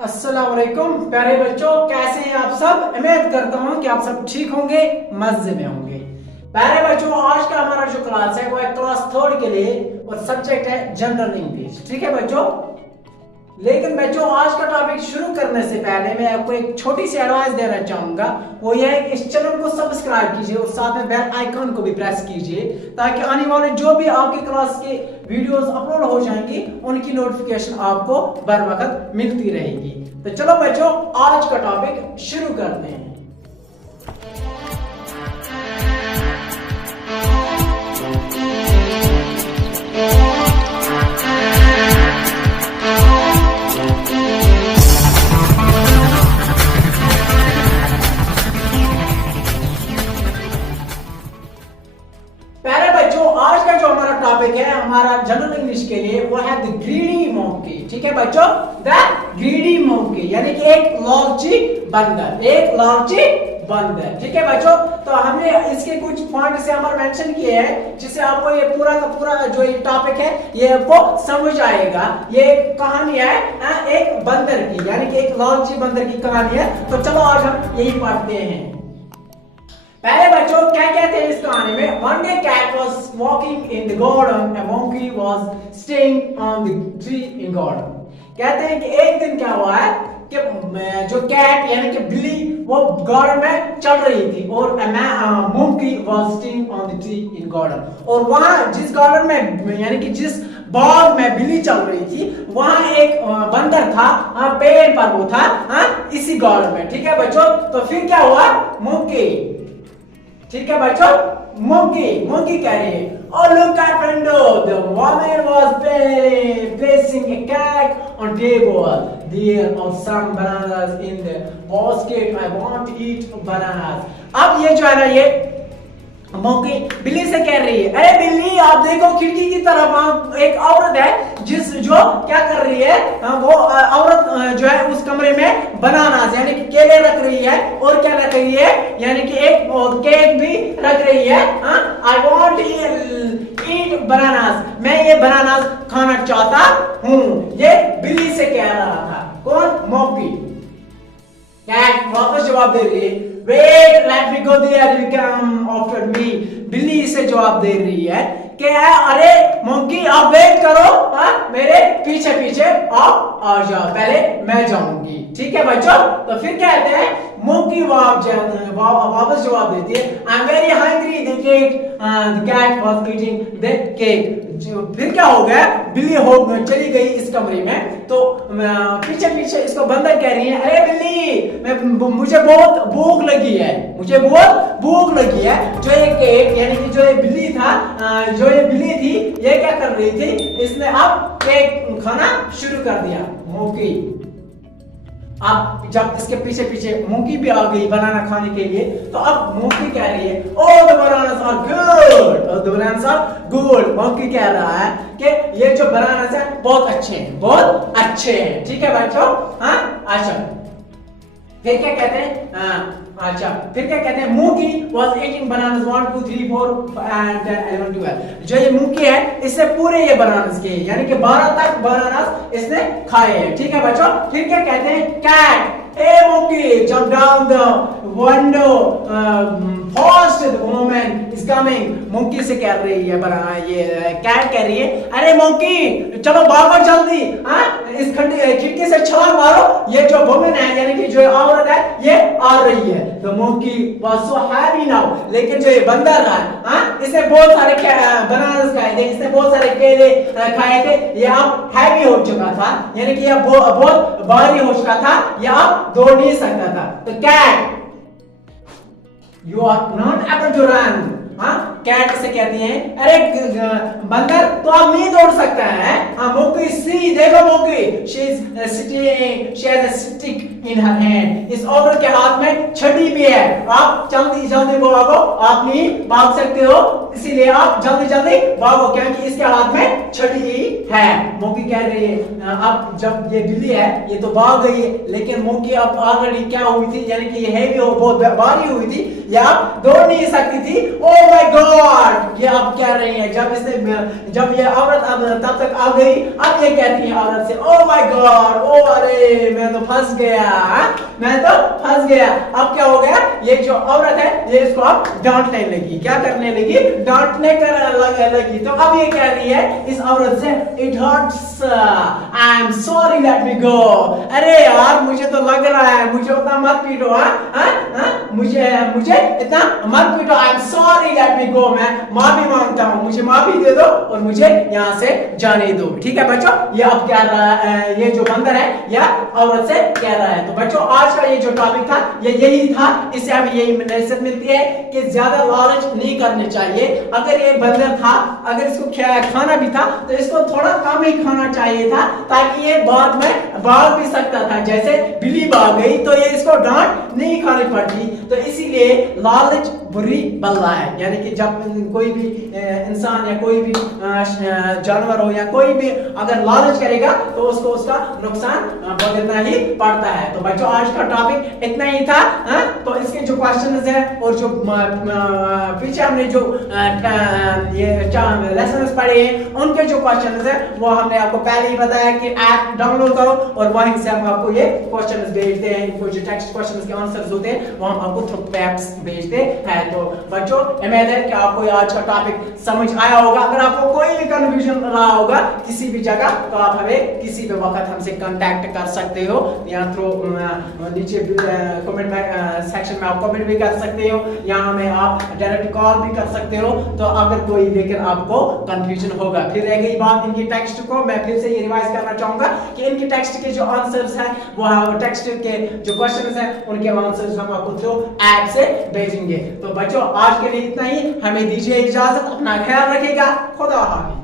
अस्सलाम वालेकुम प्यारे बच्चों, कैसे हैं आप सब। उम्मीद करता हूं कि आप सब ठीक होंगे, मजे में होंगे। प्यारे बच्चों, आज का हमारा जो क्लास है वो है क्लास 3 के लिए और सब्जेक्ट है जनरल इंग्लिश। ठीक है बच्चों, लेकिन बच्चों आज का टॉपिक शुरू करने से पहले मैं आपको एक छोटी सी एडवाइस देना चाहूंगा। वो यह है कि इस चैनल को सब्सक्राइब कीजिए और साथ में बेल आइकन को भी प्रेस कीजिए, ताकि आने वाले जो भी आपके क्लास के वीडियोस अपलोड हो जाएंगी उनकी नोटिफिकेशन आपको बर वक्त मिलती रहेगी। तो चलो बच्चों, आज का टॉपिक शुरू करते हैं। टॉपिक है हमारा जनरल इंग्लिश के लिए, वो है द ग्रीडी मंकी। ठीक है बच्चों, द ग्रीडी मंकी यानी कि एक लालची बंदर, एक लालची बंदर। ठीक है बच्चों, तो हमने इसके कुछ पॉइंट से हमारे मेंशन किए हैं जिससे आपको ये पूरा का पूरा जो ये टॉपिक है ये आपको समझ आएगा। ये एक कहानी है एक बंदर की, यानी कि एक लालची बंदर की कहानी है। तो चलो आज हम यही पढ़ते हैं। पहले बच्चों क्या कहते हैं इस कहानी में, one day cat was walking in the garden, a monkey was staying on the tree in garden. कहते हैं कि एक दिन क्या हुआ है कि जो कैट यानी कि बिल्ली वो गार्डन में चल रही थी और monkey was staying on the tree in garden. और वहां जिस गार्डन में यानी कि जिस बाग में बिल्ली चल रही थी वहां एक बंदर था, पेड़ पर वो था इसी गार्डन में। ठीक है बच्चों, तो फिर क्या हुआ, मंकी, ठीक है बच्चों, मंकी कह रही है, oh look at window, the woman was placing a cake on table, there are some bananas in the basket, I want to eat bananas। अब ये जो है ना, ये मंकी बिल्ली से कह रही है, अरे बिल्ली आप देखो खिड़की की तरफ एक औरत है जो क्या कर रही है, वो औरत जो है उस कमरे में बनानास यानी कि केले रख रही है और क्या रख रही है, यानी कि एक केक भी रख रही है। आई वॉन्ट ईट बनानास, मैं ये बनानास खाना चाहता हूँ, ये बिल्ली से कह रहा था। कौन, मंकी। कैट वापस जवाब दे रही है, wait let me go there, you come after me. बिल्ली इसे जवाब दे रही है कि अरे मंकी आप वेट करो, मेरे पीछे पीछे आप आ जाओ, पहले मैं जाऊंगी। ठीक है बच्चों, तो फिर कहते हैं मंकी वापस जवाब देती है, I am very hungry, the cat was eating the cake. फिर क्या हो गया, बिल्ली चली गई इस कमरे में, तो पीछे पीछे इसको बंदर कह रही है, अरे बिल्ली मुझे बहुत भूख लगी है, मुझे बहुत भूख लगी है। जो ये केक यानी कि जो ये बिल्ली था, जो ये बिल्ली थी ये क्या कर रही थी, इसने अब केक खाना शुरू कर दिया। मंकी अब जब इसके पीछे पीछे मंकी भी आ गई बनाना खाने के लिए, तो अब मंकी कह रही है, oh the bananas are good, oh the bananas are good। Monkey कह रहा है कि ये जो बनानास है बहुत अच्छे हैं, बहुत अच्छे हैं। ठीक है बच्चों, अच्छा फिर क्या कहते हैं, अच्छा फिर क्या कहते हैं, monkey was eating bananas 1 2 3 4 and 10 11 12। जो ये मंकी है इसने पूरे ये बनानास के यानी कि 12 तक बनानास इसने खाए हैं। ठीक है बच्चों, फिर क्या कहते हैं, cat a monkey jump down the window, fast the woman is coming। Monkey से कह रही है ये कैट कह रही है, अरे मंकी चलो भागो जल्दी, इस खिड़की से छलांग मारो, ये जो वुमन है यानी कि जो औरत है ये आ रही है। तो monkey was so happy now, लेकिन जो ये बंदर है इसने बहुत सारे बनानास खाए थे, इसने बहुत सारे केले खाए थे, ये अब हैप्पी हो चुका था, यानी कि ये बहुत भारी हो चुका था, ये अब दौड़ नहीं सकता था। तो cat you are not able to run, cat से कहती हैं, अरे बंदर तो अब नहीं दौड़ सकता है। मंकी सी देखो monkey, she is sitting, she has a stick in her hand. इस औरत के हाथ में छड़ी भी है, आप जल्दी जल्दी भागो, आप नहीं भाग सकते हो, इसीलिए आप जल्दी जल्दी भागो क्योंकि इसके हाथ में छड़ी है। मंकी कह रही है, अब जब ये बिल्ली है ये तो भाग गई है, लेकिन मंकी अब ऑलरेडी क्या हुई थी, यानी कि ये हैवी हो बहुत भारी हुई थी, ये अब दौड़ नहीं सकती थी। ओ माय गॉड, ये अब कह रही है, जब ये औरत अब तब तक आ गई, अब ये कहती है औरत से, ओ माय गॉड, ओ अरे मैं मैं तो फंस गया, मैं तो फंस गया। अब क्या हो गया, ये जो औरत है ये इसको अब डांटने लगी, क्या करने लगी, डांटने लगी। तो अब ये कह रही है इस औरत से, it hurts, I am sorry, let me go. अरे यार मुझे तो लग रहा है, मुझे उतना मत पीटो, मुझे इतना मत पीटो, I am sorry, let me go. मैं माफी मांगता हूँ, मुझे माफी दे दो और मुझे यहाँ से जाने दो। ठीक है बच्चों, ये अब क्या रहा है, ये जो बंदर है या औरत से कह रहा है। तो बच्चों आज का ये जो टॉपिक था ये यही था, इससे हमें यही लेसन मिलती है कि ज्यादा लालच नहीं करनी चाहिए। अगर ये बंदर था, अगर इसको खाना भी था तो इसको थोड़ा कम ही खाना चाहिए था, ताकि ये बाद में भाग भी सकता था। जैसे बिल्ली भाग गई तो ये इसको डांट नहीं खानी पड़ती। तो इसीलिए लालच बुरी बला है, यानी कि जब कोई भी इंसान या कोई भी जानवर हो या कोई भी अगर लालच करेगा तो उसको उसका नुकसान भुगतना ही पड़ता है। तो बच्चों आज का टॉपिक इतना ही था। तो इसके जो क्वेश्चंस है और जो पीछे हमने जो ये लेसन्स पढ़े हैं उनके जो क्वेश्चंस है वो हमने आपको पहले ही बताया कि ऐप डाउनलोड करो और वहीं से हम आपको ये क्वेश्चंस भेजते हैं। इनको जो टेक्स्ट क्वेश्चंस के आंसर्स होते हैं वो हम आपको थ्रू पैप्स भेजते हैं। तो बच्चों उम्मीद है कि आपको आज का टॉपिक समझ आया होगा। अगर आपको कोई भी कंफ्यूजन रहा होगा किसी भी जगह तो आप हमें किसी भी वक्त हमसे कांटेक्ट कर सकते हो, या थ्रू नीचे कमेंट सेक्शन में आप कमेंट भी कर सकते हो, या हमें आप डायरेक्ट कॉल भी कर सकते हो। तो अगर कोई लेकिन आपको कंफ्यूजन होगा, फिर रह गई बात इनकी टेक्स्ट को, मैं फिर से ये रिवाइज करना चाहूंगा कि इनकी टेक्स्ट के जो आंसर्स हैं वो टेक्स्ट के जो क्वेश्चंस हैं उनके आंसर्स हम आपको थ्रू ऐप से भेजेंगे। तो बच्चों आज के लिए इतना ही, हमें दीजिए इजाजत, अपना ख्याल रखिएगा, खुदा हाफिज।